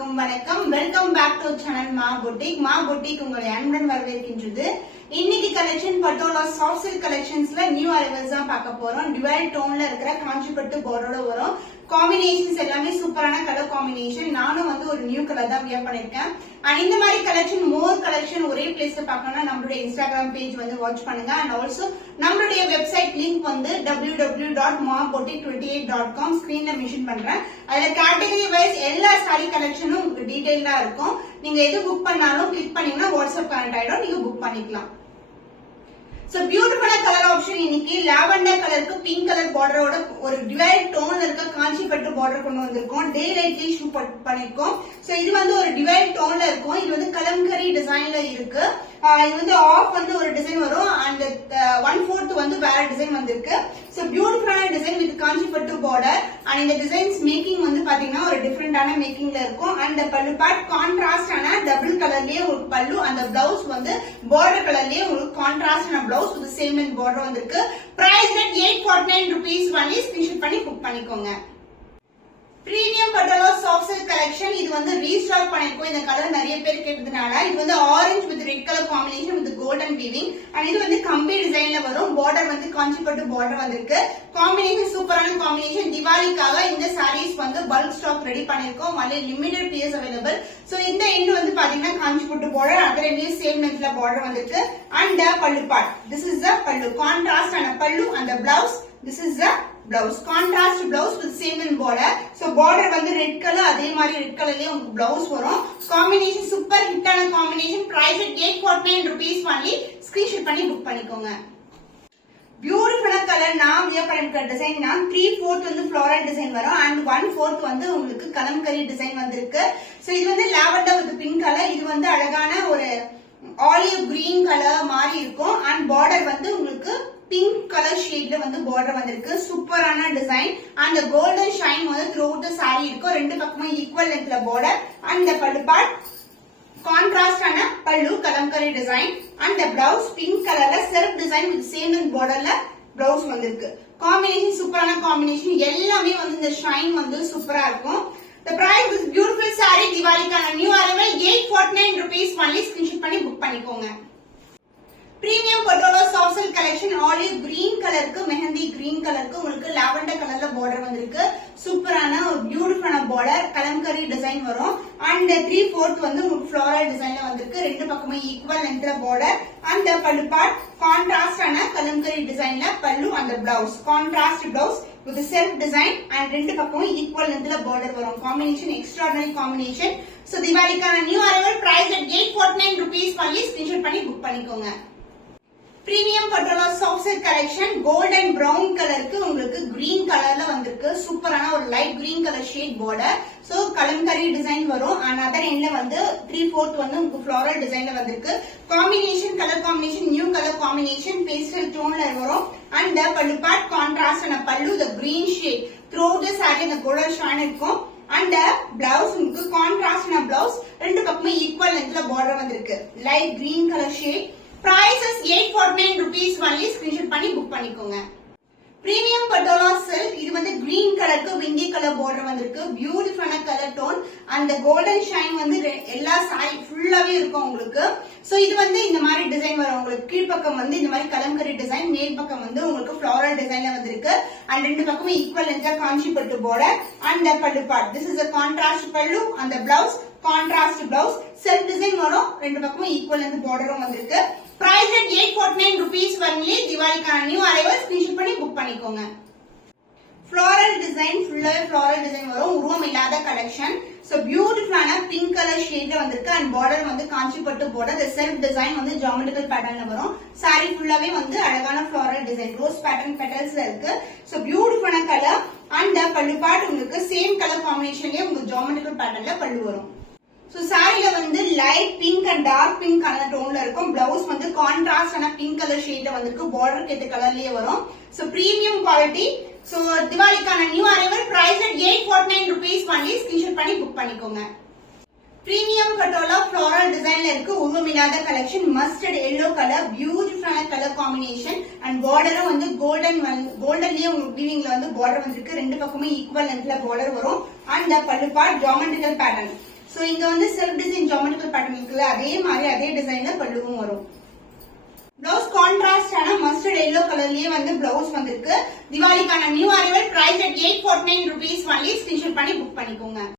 அனைவருக்கும் வணக்கம். Welcome back to channel Maa boutique உங்களை அன்புடன் வரவேற்கின்றது. இன்னைக்கு கலெக்ஷன் பட்டோலா சாஃப்ட் சில்க் கலெக்ஷன்ஸ்ல நியூ அரைவல்ஸ் தான் பார்க்க போறோம். டுவல் டோன்ல இருக்கிற காஞ்சிபட்டு பார்டரோட வரும். காம்பினேஷன்ஸ் எல்லாமே சூப்பரான கலர் காம்பினேஷன். நானும் ஒரு நியூ கலர் தான் வியர் பண்ணிருக்கேன். அண்ட் இந்த மாதிரி கலெக்ஷன் மோர் கலெக்ஷன் ஒரே பிளேஸ்ல பார்க்கணும்னா நம்மளுடைய இன்ஸ்டாகிராம் பேஜ் வாட்ச் பண்ணுங்க. அண்ட் ஆல்சோ நம்மளுடைய வெப்சைட் லிங்க் www.maboutique28.com ஸ்கிரீன்ல மென்ஷன் பண்றேன். அதுல கேட்டகரி வைஸ் எல்லா சாரி கலெக்ஷனும் உங்களுக்கு டீடைலா இருக்கும். நீங்க எது புக் பண்ணாலும் கிளிக் பண்ணீங்கன்னா வாட்ஸ்அப் கனெக்ட் ஆயிடும், நீங்க புக் பண்ணிக்கலாம். சோ பியூட்டிஃபுல்லா கலர் ஆப்ஷன் இன்னைக்கு லாவெண்டர் கலருக்கு பிங்க் கலர் பார்டரோட ஒரு டிவைட் டோன்ல இருக்க காஞ்சிபட்டு பார்டர் கொண்டு வந்திருக்கோம். டே லைட்லி ஷூ பண்ணிருக்கோம். சோ இது ஒரு டிவைட் டோன்ல இருக்கும். இது கலம்கரி டிசைன்ல இருக்கு. இது ஆஃப் ஒரு டிசைன் வரும். அண்ட் 1/4 வேற டிசைன் வந்திருக்கு. சோ பியூட்டிஃபுல்லான டிசைன் வித் காஞ்சிபட்டு பார்டர். அண்ட் இந்த டிசைன்ஸ் மேக்கிங் பாத்தீங்கன்னா ஒரு டிஃபரெண்டான மேக்கிங்ல இருக்கும். அண்ட் பல்லு பார்ட் கான்ட்ராஸ்டான டபுள் கலர்லயே ஒரு பல்லு. அந்த பிளவுஸ் பார்டர் கலர்லயே ஒரு கான்ட்ராஸ்டான blouse with same and border வந்திருக்கு. Price at 849 rupees only. Screenshot பண்ணி புக் பண்ணிக்கோங்க. Premium patola soft silk collection இது ரீஸ்டாக் பண்ணிருக்கோம். இந்த கலர் நிறைய பேர் கேட்டதுனால இது orange with red colour combination with golden weaving. And இது கம்பி டிசைன்ல வரும். பார்டர் காஞ்சிபட்டு பார்டர் வந்திருக்கு. காம்பினேஷன் சூப்பரான காம்பினேஷன். திவாலிக்காக இந்த சாரீஸ் பல்க் ஸ்டாக் ரெடி பண்ணிருக்கோம். Only limited piece available. So இந்த எண்ட் பாத்தீங்கன்னா காஞ்சிபட்டு பார்டர், அதே சேம் லென்த்ல பார்டர் வந்திருக்கு. And pallu part, this is த பல்லு. கான்ட்ராஸ்ட் ஆன பல்லு. அந்த blouse, this is the blouse. Contrast blouse with same and border. So border red color, அதே மாதிரி red colorலயே உங்களுக்கு blouse வரும். Combination super hit ஆன combination. Price at 849 rupees only. Screenshot பண்ணி book பண்ணிக்கோங்க. பியூட்டிஃபுல்லா கலர் நான் வியர் பண்ணிருக்க டிசைன் 3/4 floral டிசைன் வரும். அண்ட் 1/4 உங்களுக்கு கலம்கரி டிசைன் வந்திருக்கு. சோ இது லாவெண்டர் வித் பிங்க் கலர். இது அழகான ஒரு ஆலிவ் கிரீன் கலர் மாதிரி இருக்கும். அண்ட் பார்டர் உங்களுக்கு பிங்க் கலர் ஷேட்ல பார்டர் வந்திருக்கு. சூப்பரான டிசைன். அந்த golden shine through out the saree இருக்கும். ரெண்டு பக்கமும் ஈக்குவல் லென்த்ல பார்டர். அண்ட் the பல்லு பார்ட் கான்ட்ராஸ்ட் ஆன பல்லு kalamkari design. And the blouse pink கலர்ல self design with same and பார்டர்ல blouse வந்திருக்கு. காம்பினேஷன் சூப்பரான காம்பினேஷன். எல்லாமே இந்த ஷைன் சூப்பரா இருக்கும். The price is beautiful saree. திவாலிக்கான new arrival 849 rupees only. Screenshot பண்ணி புக் பண்ணிக்கோங்க. Premium patola soft silk collection olive green கலருக்கு மெஹந்தி கிரீன் கலருக்கு உங்களுக்கு லாவெண்டர் கலர்ல பார்டர் வந்திருக்கு. சூப்பரான ஒரு பியூட்டிஃபுல்லான பார்டர். கலம்கரி டிசைன் வரும். அண்ட் 3/4 உங்களுக்கு ஃப்ளோரல் டிசைன்ல வந்திருக்கு. ரெண்டு பக்கமும் ஈக்குவல் லென்த்ல பார்டர். அந்த பல்லு பார்ட் கான்ட்ராஸ்ட் ஆன கலம்கரி டிசைன்ல பல்லு. அந்த blouse contrast blouse with self design. and ரெண்டு பக்கமும் ஈக்குவல் லென்த்ல பார்டர் வரும். Combination extraordinary combination. சோ திவாலிக்கான new arrival price at 849 rupees only. Screenshot பண்ணி புக் பண்ணிக்கோங்க. Premium patola soft silk collection golden brown கலருக்கு உங்களுக்கு கிரீன் கலர்ல வந்திருக்கு. சூப்பரான ஒரு light green colour shade border. So kalamkari design வரும். அண்ட் அதர் எண்ட்ல 3/4 உங்களுக்கு ஃப்ளோரல் டிசைன்ல வந்திருக்கு. Combination colour combination new colour combination pastel டோன்ல வரும். அண்ட் பல்லு பார்ட் கான்ட்ராஸ்ட் ஆன பல்லு. the green shade throughout the saree அந்த கோல்டன் ஷைன் இருக்கும். அண்ட் பிளவுஸ் உங்களுக்கு கான்ட்ராஸ்ட் ஆன பிளவுஸ். ரெண்டு பக்கமும் ஈக்குவல் லென்த்ல பார்டர் வந்திருக்கு. Light green colour shade. Price is 849 rupees only. Screenshot பண்ணி புக் பண்ணிக்கோங்க. Premium patola silk. இது கிரீன் கலருக்கு விண்டி கலர் பார்டர் வந்திருக்கு. பியூட்டிஃபுல்லான கலர் டோன். அந்த கோல்டன் ஷைன் எல்லா சாரி ஃபுல்லாவே இருக்கும் உங்களுக்கு. சோ இது இந்த மாதிரி டிசைன் வரும். உங்களுக்கு கீழ்பக்கம் இந்த மாதிரி கலம்கரி டிசைன், மேல் பக்கம் உங்களுக்கு ஃப்ளோரல் டிசைன்ல வந்திருக்கு. அண்ட் ரெண்டு பக்கமும் equal லென்த்ல காஞ்சிபட்டு border. And pallu part, this is a contrast பல்லு. அந்த blouse contrast blouse. Self design வரும். ரெண்டு பக்கமும் ஈக்குவல் லென்த் பார்டரும் வந்திருக்கு. Price at 849 rupees only. திவாலிக்கான நியூ அரைவல். ஸ்கிரீன்ஷாட் பண்ணி புக் பண்ணிக்கோங்க. ஃப்ளோரல் டிசைன் ஃபுல்லாவே ஃப்ளோரல் டிசைன் வரும். உருவம் இல்லாத கலெக்ஷன். சோ பியூட்டிஃபுல்லான பிங்க் கலர் ஷேட்ல வந்திருக்கு. அண்ட் பார்டர் காஞ்சிபட்டு பார்டர். செல்ஃப் டிசைன் ஜியோமெட்ரிக்கல் பேட்டர்ன்ல வரும். சாரி ஃபுல்லாவே அழகான ஃப்ளோரல் டிசைன் ரோஸ் பேட்டர்ன் பெட்டல்ஸ்ல இருக்கு. சோ பியூட்டிஃபுல்லான கலர். அண்ட் பல்லு பார்ட் உங்களுக்கு சேம் கலர் காம்பினேஷன்லயே உங்களுக்கு ஜியோமெட்ரிக்கல் பேட்டர்ன்ல பல்லு வரும். சோ சாரில light pink and dark pink colour டோன்ல இருக்கும். பிளவுஸ் கான்ட்ராஸ்ட் ஆன பிங்க் கலர் ஷேட்ல வந்திருக்கு. பார்டருக்கு ஏத்த கலர்லயே வரும். So premium quality. சோ திவாலிக்கான new arrival price at 849 rupees only. Screenshot பண்ணி புக் பண்ணிக்கோங்க. பிரீமியம் பட்டோலா ஃப்ளோரல் டிசைன்ல இருக்கு. உருவமில்லாத கலெக்ஷன். Mustard yellow colour. பியூட்டிஃபுல்லான கலர் காம்பினேஷன். அண்ட் பார்டரும் கோல்டன்லயே உங்களுக்கு வீவிங்ல பார்டர் வந்திருக்கு. ரெண்டு பக்கமும் ஈக்குவல் லென்த்ல பார்டர் வரும். And pallu part geometrical pattern. So இங்க வந்து செல்ஃப் டிசைன் ஜியோமெட்ரிக்கல் பேட்டர்ன் இருக்குல்ல, அதே மாதிரி அதே டிசைன்ல பல்லுவும் வரும். பிளவுஸ் கான்ட்ராஸ்டான மஸ்டர்ட் எல்லோ கலர்லயே வந்து பிளவுஸ் வந்திருக்கு. திவாலிக்கான new arrival, price at 849 rupees only. Screenshot பண்ணி புக் பண்ணிக்கோங்க.